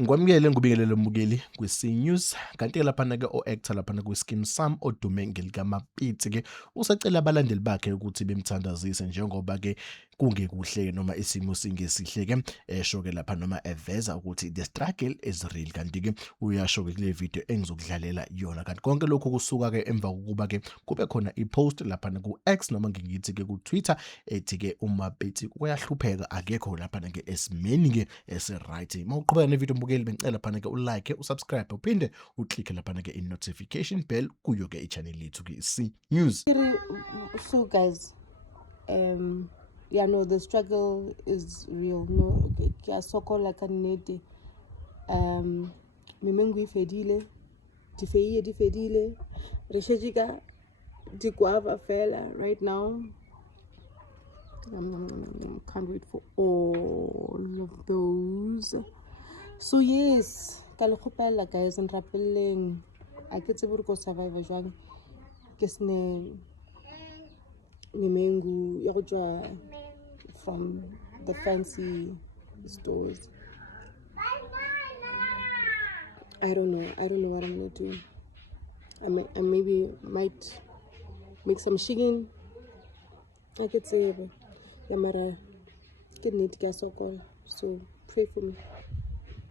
Ngikwamukele ngikubikelele mbukeli kwi-C-News kanti-ke laphana-ke o-actor laphana kwi-Skeem Saam odume ngelikaMapitsi-ke usacela abalandeli bakhe ukuthi bemthandazise njengoba-ke kungekuhle noma isimo singesihle-ke esho-ke lapha noma eveza ukuthi the struggle is real kanti-ke uyasho-ke kule video engizokudlalela yona kanti konke lokhu kusuka-ke emva kokuba-ke kube khona i-post laphana ku-X noma ngiyithi-ke ku-Twitter ethi-ke uMapitsi uyahlupheka akekho laphana-ke esimeni-ke esi-right. Mawuqhubeka nevideo mbukeli bengicela laphana-ke ulike usubscribe uphinde uklikhe laphana-ke i-notification bell kuyo-ke i-channel yethu ke C-News. So guys, yeah, no, the struggle is real. No, ke sokola ka nnete. Memengu ifedile, di fedile, re shetse ka di guava fela right now. Can't wait for all of those. So yes, ka le khopela guys, nrapeleng a ke tsebe go survive jwang ke sne memengu ya go tswa from the fancy stores. I don't know what I'm gonna do. I maybe might make some chicken. I could say, yeah, mara, get need to get so pray for me.